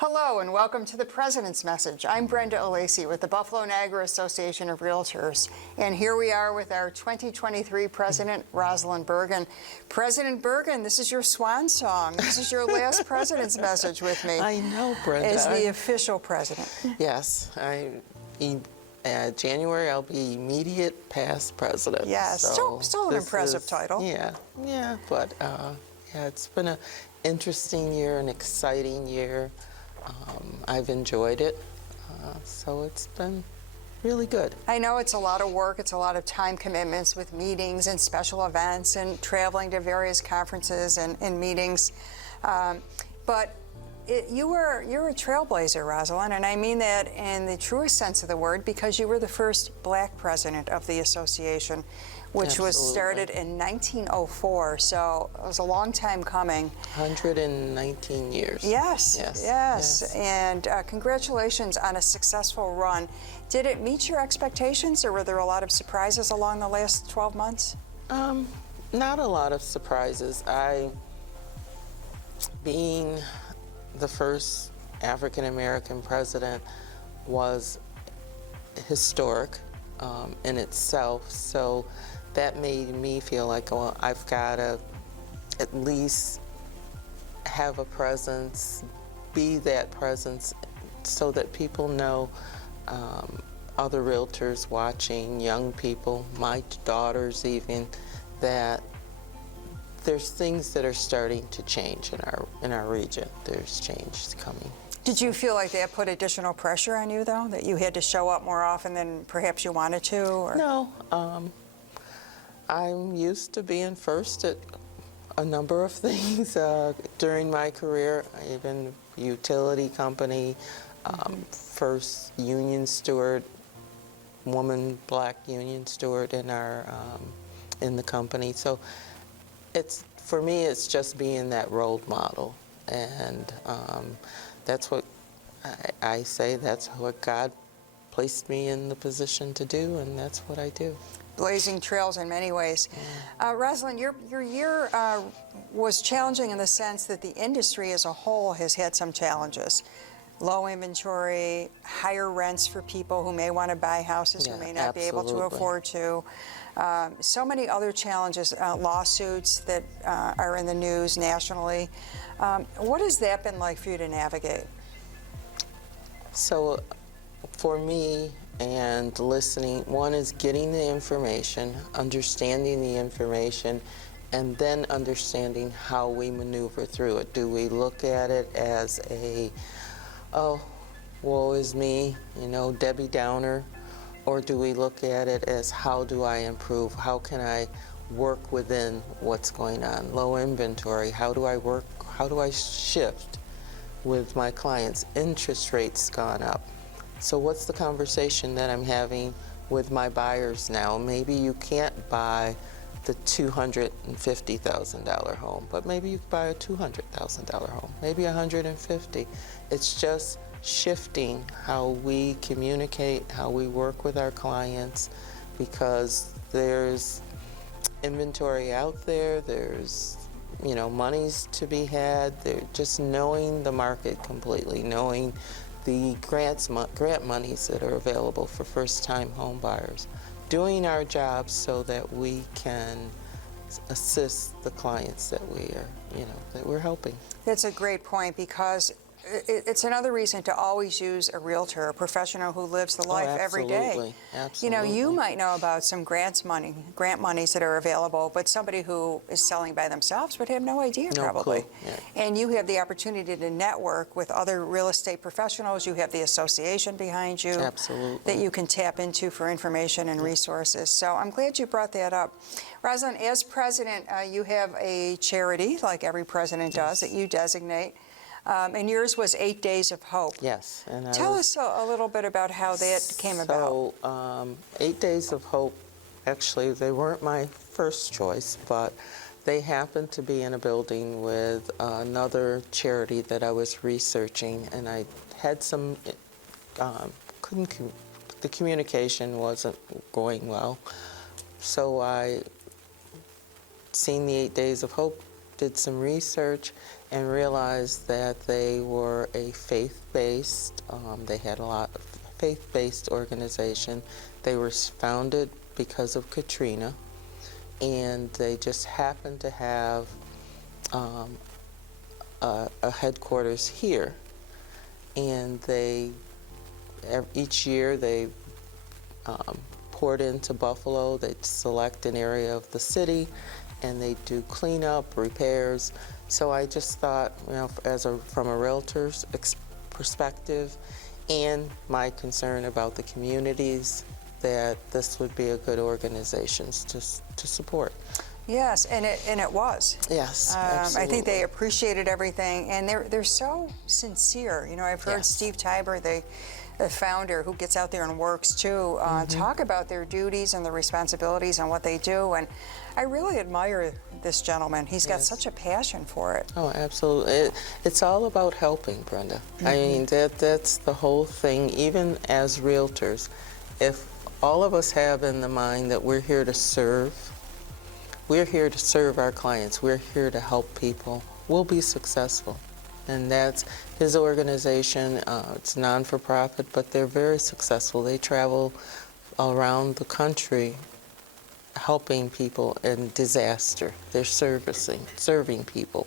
Hello and welcome to the President's Message. I'm Brenda Alesi with the Buffalo Niagara Association of Realtors. And here we are with our 2023 President, Rosalind Burgin. President Burgin, this is your swan song. This is your last President's Message with me. I know, Brenda. As the official president. Yes, January I'll be immediate past president. Yes, still an impressive title. Yeah, but it's been an interesting year, an exciting year. I've enjoyed it, so it's been really good. I know it's a lot of work, it's a lot of time commitments with meetings and special events and traveling to various conferences and meetings, but you're a trailblazer, Rosalind, and I mean that in the truest sense of the word, because you were the first Black president of the association, which Absolutely. was started in 1904, so it was a long time coming. 119 years. Yes. And congratulations on a successful run. Did it meet your expectations, or were there a lot of surprises along the last 12 months? Not a lot of surprises. Being the first African American president was historic in itself, so that made me feel like, well, I've got to at least have a presence, be that presence, so that people know, other realtors watching, young people, my daughters even, that there's things that are starting to change in our region. There's change coming. Did you feel like that put additional pressure on you, though, that you had to show up more often than perhaps you wanted to? Or? No. I'm used to being first at a number of things during my career, even utility company, first union steward, woman Black union steward in the company. So for me, it's just being that role model, and that's what I say. That's what God placed me in the position to do, and that's what I do. Blazing trails in many ways. Rosalind, your year was challenging in the sense that the industry as a whole has had some challenges. Low inventory, higher rents for people who may want to buy houses who may not be able to afford to. So many other challenges, lawsuits that are in the news nationally. What has that been like for you to navigate? So for me, and listening, one is getting the information, understanding the information, and then understanding how we maneuver through it. Do we look at it as oh, woe is me, Debbie Downer, or do we look at it as, how do I improve? How can I work within what's going on? Low inventory, how do I work? How do I shift with my clients? Interest rates gone up. So what's the conversation that I'm having with my buyers now? Maybe you can't buy the $250,000 home, but maybe you could buy a $200,000 home, maybe $150,000. It's just shifting how we communicate, how we work with our clients, because there's inventory out there, there's monies to be had. They're just knowing the market completely, knowing the grant monies that are available for first-time home buyers, doing our jobs so that we can assist the clients that we're helping. That's a great point, because it's another reason to always use a realtor, a professional who lives the life every day. Absolutely. You might know about some grant monies that are available, but somebody who is selling by themselves would have no idea, probably. Clue. Yeah. And you have the opportunity to network with other real estate professionals. You have the association behind you. Absolutely. That you can tap into for information and resources. So I'm glad you brought that up. Rosalind, as president, you have a charity, like every president does, that you designate. And yours was 8 Days of Hope. Yes. And Tell us a little bit about how that came about. So 8 Days of Hope, actually, they weren't my first choice, but they happened to be in a building with another charity that I was researching, and I had some, the communication wasn't going well. So I seen the 8 Days of Hope did some research, and realized that they were a faith-based, they had a lot of faith-based organization. They were founded because of Katrina, and they just happened to have a headquarters here. And they, each year they poured into Buffalo. They'd select an area of the city, and they do cleanup, repairs. So I just thought, you know, from a realtor's perspective, and my concern about the communities, that this would be a good organization to support. Yes, and it was. Yes, I absolutely. think they appreciated everything, and they're so sincere. You know, I've heard Yes. Steve Tiber, the founder, who gets out there and works too, talk about their duties and their responsibilities and what they do, and I really admire this gentleman. He's got Yes. such a passion for it. Oh, absolutely. It's all about helping, Brenda. I mean, that's the whole thing, even as realtors. If all of us have in the mind that we're here to serve, we're here to serve our clients, we're here to help people, we'll be successful. And that's his organization. It's non-for-profit, but they're very successful. They travel around the country helping people in disaster. They're serving people,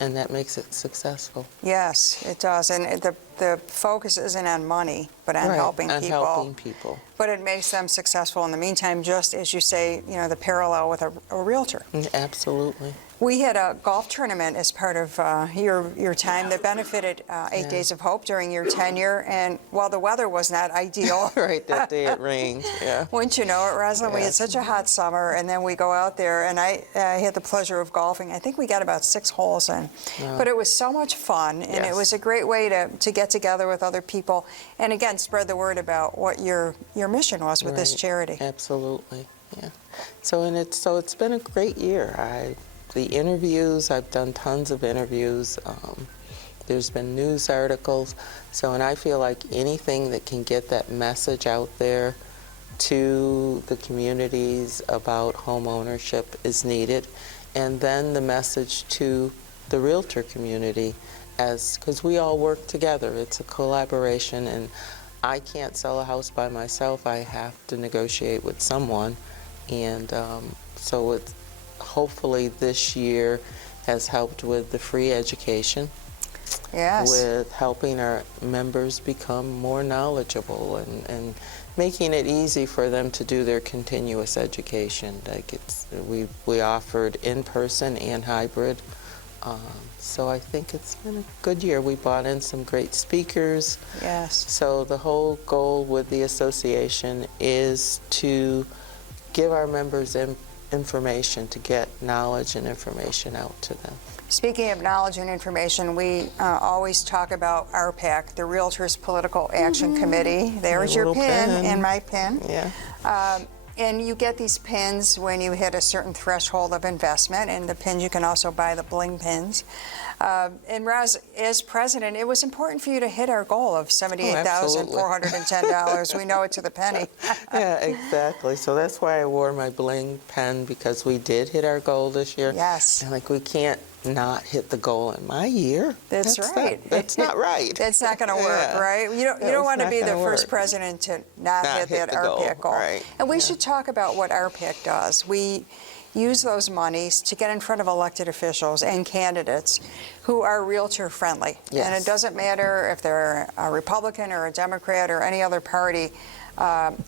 and that makes it successful. Yes, it does, and the focus isn't on money, but on Right, helping on people. helping people. But it makes them successful in the meantime, just as you say, you know, the parallel with a realtor. Absolutely. We had a golf tournament as part of your time that benefited 8 Days of Hope during your tenure, and while the weather was not ideal, Right, that day it rained, yeah. wouldn't you know it, Rosalind? We had Yes. such a hot summer, and then we go out there, and I had the pleasure of golfing. I think we got about 6 holes in, but it was so much fun, and it Yes. was a great way to get together with other people, and again, spread the word about what your mission was with this Right. charity. Absolutely, yeah. So it's been a great year. The interviews, I've done tons of interviews. There's been news articles. So, and I feel like anything that can get that message out there to the communities about home ownership is needed. And then the message to the realtor community, because we all work together. It's a collaboration, and I can't sell a house by myself. I have to negotiate with someone. And so it's hopefully this year has helped with the free education, Yes. with helping our members become more knowledgeable and making it easy for them to do their continuous education. Like we offered in-person and hybrid. So I think it's been a good year. We brought in some great speakers. Yes. So the whole goal with the association is to give our members information, to get knowledge and information out to them. Speaking of knowledge and information, we always talk about ARPAC, the Realtors Political Action Committee. There's your little pin pin. and my pin. Yeah. And you get these pins when you hit a certain threshold of investment, and the pins, you can also buy the bling pins. And Roz, as president, it was important for you to hit our goal of $78,410. We know it to the penny. Yeah, exactly. So that's why I wore my bling pen, because we did hit our goal this year. Yes. And like, we can't not hit the goal in my year. That's right. That's not right. That's not going to work, Yeah. right? You don't It's want to not be the gonna first work. president to not hit that the goal, ARPAC goal. right. And we Yeah. should talk about what ARPAC does. We use those monies to get in front of elected officials and candidates who are realtor friendly. Yes. And it doesn't matter if they're a Republican or a Democrat or any other party.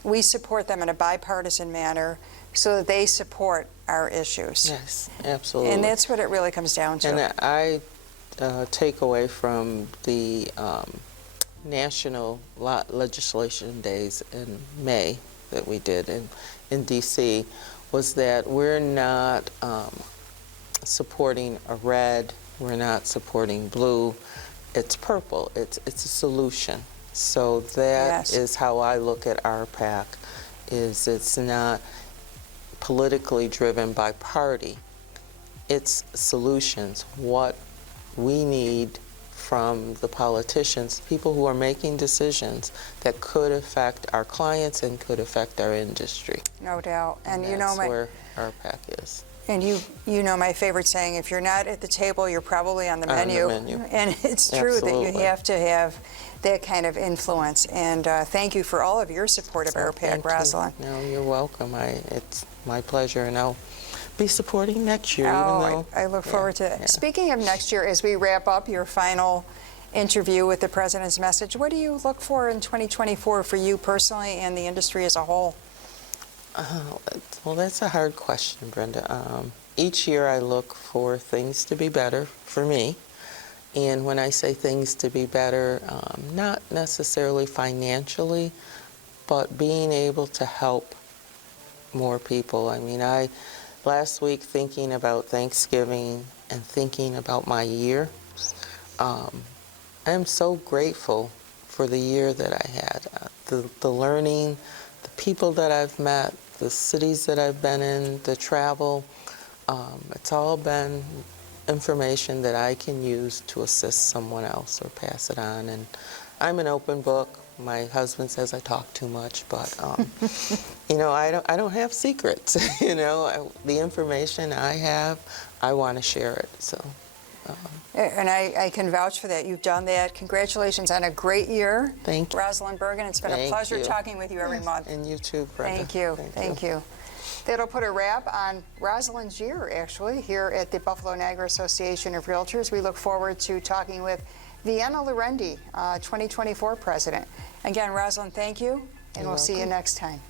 We support them in a bipartisan manner so that they support our issues. Yes, absolutely. And that's what it really comes down to. And I take away from the national legislation days in May that we did in D.C. was that we're not supporting a red, we're not supporting blue, it's purple, it's a solution. So that Yes. is how I look at ARPAC, is it's not politically driven by party, it's solutions, what we need from the politicians, people who are making decisions that could affect our clients and could affect our industry. No doubt. And you know, That's where ARPAC is. And you know my favorite saying, if you're not at the table, you're probably on the On the menu. menu. And it's true that you Absolutely. have to have that kind of influence. And thank you for all of your support of Thank ARPAC, you. Rosalind. No, you're welcome. It's my pleasure, and I'll be supporting next year, even though... I look forward to it. yeah. Speaking of next year, as we wrap up your final interview with the President's message, what do you look for in 2024 for you personally and the industry as a whole? Well, that's a hard question, Brenda. Each year I look for things to be better for me. And when I say things to be better, not necessarily financially, but being able to help more people. I mean, last week thinking about Thanksgiving and thinking about my year, I am so grateful for the year that I had. The learning, the people that I've met, the cities that I've been in, the travel, it's all been information that I can use to assist someone else or pass it on. And I'm an open book. My husband says I talk too much, but you know, I don't have secrets. You know, the information I have, I want to share it. So. And I can vouch for that. You've done that. Congratulations on a great year. Thank you. Rosalind Burgin, it's been a Thank pleasure you. talking with you every month. And you too, Brenda. Thank you. Thank you. That'll put a wrap on Rosalind's year, actually, here at the Buffalo Niagara Association of Realtors. We look forward to talking with Vienna Lorendi, 2024 president. Again, Rosalind, thank you, and we'll see you next time.